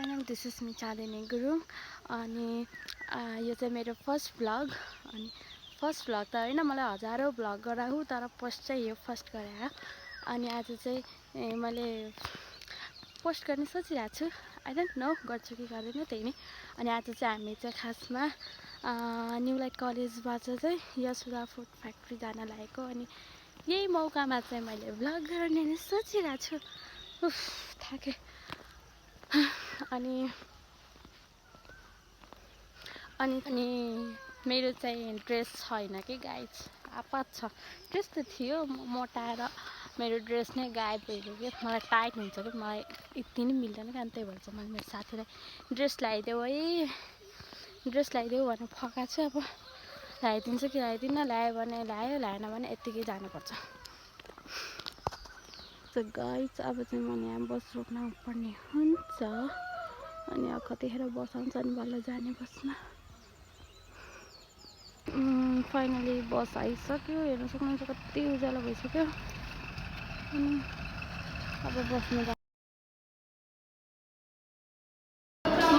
channel. This is me Chandini Gurung अनि यो चाहिँ मेरो फर्स्ट भ्लग अनि फर्स्ट भ्लग त हैन मलाई हजारौं भ्लग गराहु तर पोस्ट चाहिँ यो फर्स्ट गरे अनि आज चाहिँ मैले पोस्ट गर्ने सोचिरहेको छु आई डोन्ट नो गर्छु कि गर्दैन त्यही नै अनि आज चाहिँ हामी चाहिँ खासमा न्यू लाइट कलेजबाट चाहिँ यशोदा फुड फ्याक्ट्री जान लागेको अनि यही मौकामा चाहिँ मैले भ्लग गर्ने सोचिरहेको छु उफ थाके अनि मेरो चाहिँ ड्रेस छैन कि गाइज आपात छ ड्रेस त थियो मोटाएर मेरो ड्रेस नै गायब भइगयो कि मलाई टाइट हुन्छ कि मलाई यति नै मिल्दैन कि अनि त्यही भएर चाहिँ मैले मेरो साथीलाई ड्रेस ल्याइदेऊ है ड्रेस ल्याइदेऊ भनेर फकाएको छु अब ल्याइदिन्छु कि ल्याइदिन्न ल्यायो भने ल्यायो ल्याएन भने यत्तिकै जानुपर्छ सो गाइज अब चाहिँ म यहाँ बस रोक्न पर्ने हुन्छ अनि अब कतिखेर बस आउँछ नि बल्ल जाने बसमा फाइनली बस आइसक्यो हेर्न सक्नुहुन्छ कति उज्यालो भइसक्यो अनि अब बसमा जा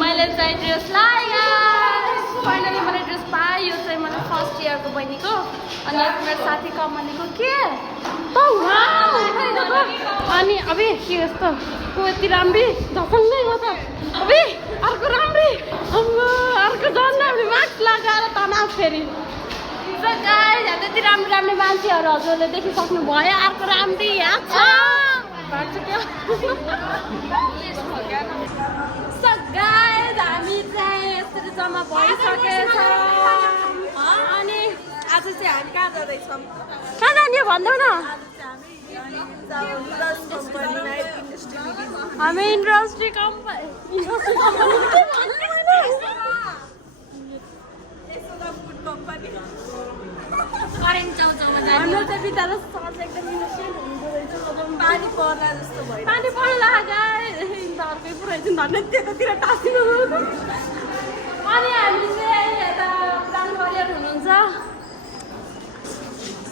मैले चाहिँ ड्रेस लाएँ फाइनली मैले ड्रेस पाएँ यो चाहिँ मैले फर्स्ट इयरको बहिनीको अनि मेरो साथी कमलीको के अनि अबे के यस्तो को यति राम्री झसङ्गै गयो त अबे अर्को राम्री अर्को झन् राम्री मास्क लगाएर तनाव फेरि गाइस त्यति राम्रो मान्छेहरू हजुरले देखिसक्नु भयो अर्को राम्री यहाँ छ भन्छ के सो गाइस हामी चाहिँ यसरी जम्मा भइसकेछ अनि आज चाहिँ हामी कहाँ जाँदैछौँ कहाँ जाने भन्दैनौ न हामी इन्डस्ट्री कम्पनी करेन्ट चाउचाउमा जाने हाम्रो चाहिँ बिचारा सज एकदम इनोसेन्ट हुँदो रहेछ पानी पर्ला जस्तो भयो पानी पर्ला गाइस अर्कै पुरै चाहिँ धन्ने त्यतातिर टाँसिनु अनि हामी चाहिँ यता प्लान गरिएर हुनुहुन्छ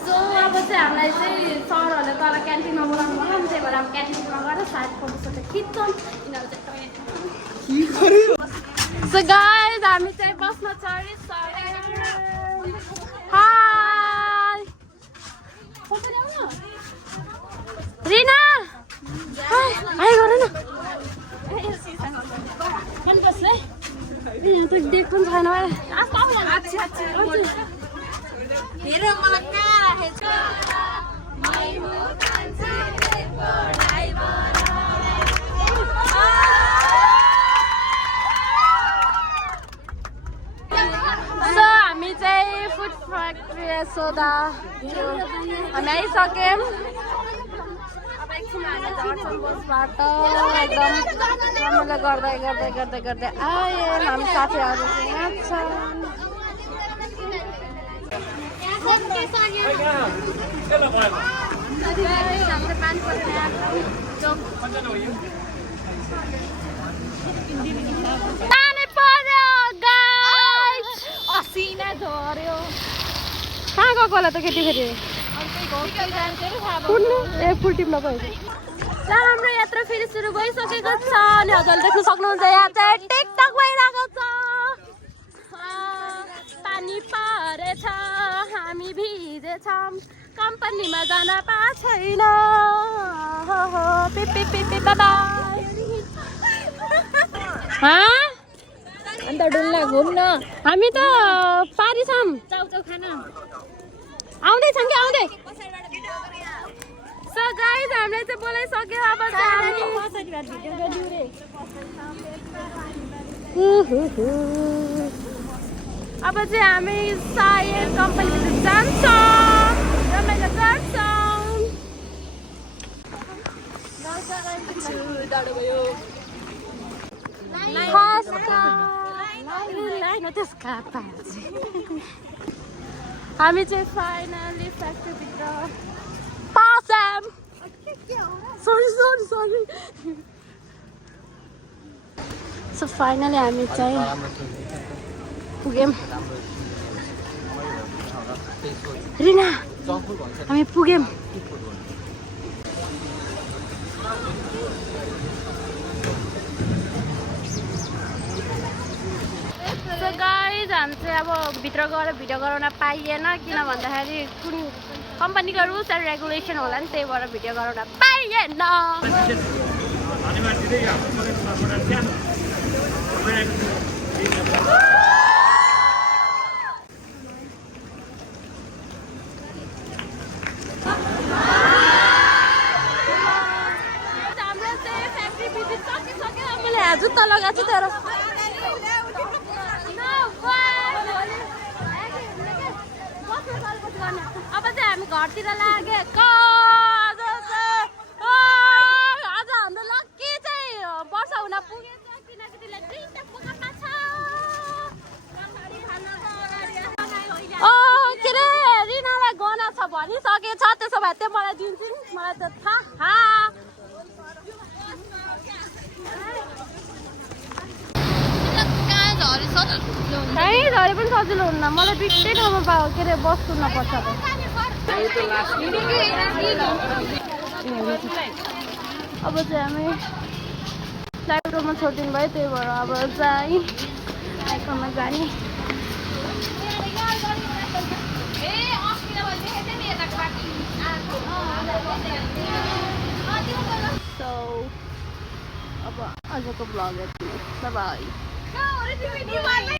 सो अब चाहिँ हामीलाई चाहिँ सरहरूले तल क्यान्टिनमा बोलाउनु भयो अनि त्यही भएर अब क्यान्टिनमा गएर सायद फोटोसोटो खिच्छौँ यिनीहरू चाहिँ सो गाइस हामी चाहिँ बसमा चढिसक्यौँ हाय रिना हाय गर न यहाँ त डेक पनि छैन हेर मलाई कहाँ राखेछ हामी चाहिँ फुड फ्याक्ट्री सोदा हामी आइसक्यौँ अब एकछिन हामी झर्छौँ बसबाट एकदम रमाइलो गर्दै आयौँ हामी साथीहरू यहाँ छन् असिना झर्यो कहाँ गएको होला त केटी फेरि फुल टिप्न गयो हाम्रो यात्रा फेरि सुरु भइसकेको छ अनि हजुरले देख्न सक्नुहुन्छ यहाँ चाहिँ टिकटक भइरहेको छ पानी परेछ हामी भिजेछौँ कम्पनीमा जान पाएको छैन अन्त डुल्न घुम्न हामी त पारिछौँ चाउचाउ खान आउँदैछौँ कि आउँदै सो गाइस हामीले चाहिँ बोलाइसक्यो अब चाहिँ हामी सायद कम्पनीभित्र जान्छौँ रमाइलो गर्छौँ हामी चाहिँ फाइनली फ्याक्ट्रीभित्र पासम सरी सो फाइनली हामी चाहिँ पुग्यौँ रिना हामी पुग्यौँ हामी चाहिँ अब भित्र गएर भिडियो गराउन पाइएन किन भन्दाखेरि कुन कम्पनीको रुल्स एन्ड रेगुलेसन होला नि त्यही भएर भिडियो गराउन पाइएन जुत्ता लगाएको छु तर अब चाहिँ हामी घरतिर लागेको आज हाम्रो लक्की चाहिँ वर्ष हुन पुगेछ किनकि त्यसले दुईटा पोका पाछ के अरे रिनालाई गना छ भनिसकेछ त्यसो भए चाहिँ मलाई दिन्छु नि मलाई त थाहा कहीँ झरे पनि सजिलो हुन्न मलाई दुईटै ठाउँमा के अरे बस्नु नपर्छ अब चाहिँ हामी फ्लाइट रोडमा छोडिदिनु भयो त्यही भएर अब चाहिँ आइकनमा जाने सो अब आजको ब्लग यति बाई